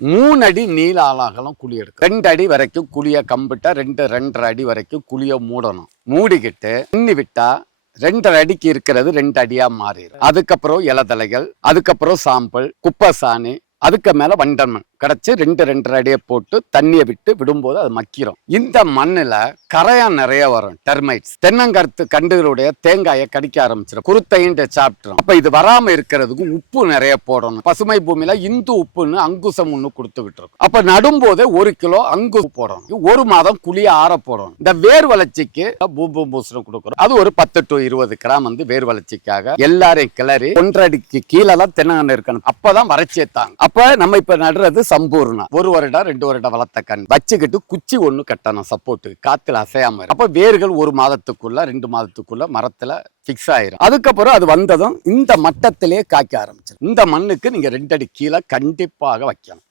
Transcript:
மூணு அடி நீள ஆளாகலாம் குழி எடுக்கும் ரெண்டு அடி வரைக்கும் குழிய கம்பிட்டா ரெண்டு ரெண்டரை அடி வரைக்கும் குழிய மூடணும். மூடிக்கிட்டு தண்ணி விட்டா ரெண்டரை அடிக்கு இருக்கிறது ரெண்டு அடியா மாறிடும். அதுக்கப்புறம் இலதலைகள் அதுக்கப்புறம் சாம்பல் குப்பை சாணி அதுக்கு மேல வண்டமண் கிடச்சி ரெண்டு ரெண்டரை அடியை போட்டு தண்ணியை விட்டு விடும்போது அது மக்கிரும். இந்த மண்ணில் கரையான் நிறைய வரும் டெர்மைட்ஸ் தென்னங்கருத்து கண்டுகளுடைய தேங்காயை கடிக்க ஆரம்பிச்சிடும் குருத்தையின்ட்டு சாப்பிட்டுரும். அப்போ இது வராமல் இருக்கிறதுக்கு உப்பு நிறைய போடணும். பசுமை பூமியில் இந்து உப்புன்னு அங்குசம் ஒன்று கொடுத்துக்கிட்டு இருக்கும். அப்போ நடும்போதே ஒரு கிலோ அங்கு போடணும். ஒரு மாதம் குழிய ஆற போடணும். இந்த வேர் வளர்ச்சிக்கு பூம்பு பூசணம் கொடுக்குறோம். அது ஒரு பத்து டு இருபது கிராம் வந்து வேர் வளர்ச்சிக்காக எல்லாரையும் கிளறி ஒன்றடிக்கு அடிக்கு கீழே தான் தென்னங்கன்று இருக்கணும். அப்பதான் வறட்சியை தாங்க அப்போ நம்ம இப்போ நடுறது சம்பூர்ணம் ஒரு வருடம் ரெண்டு வருடம் வளர்த்த கண். வச்சுக்கிட்டு குச்சி ஒன்று கட்டணும் சப்போர்ட்டு காத்துல அசையாம அப்போ அப்ப வேர்கள் ஒரு மாதத்துக்குள்ள ரெண்டு மாதத்துக்குள்ள மரத்துல பிக்ஸ் ஆயிரும். அதுக்கப்புறம் அது வந்ததும் இந்த மட்டத்திலே காய்க்க ஆரம்பிச்சிடும் இந்த மண்ணுக்கு நீங்க ரெண்டு அடி கீழே கண்டிப்பாக வைக்கணும்.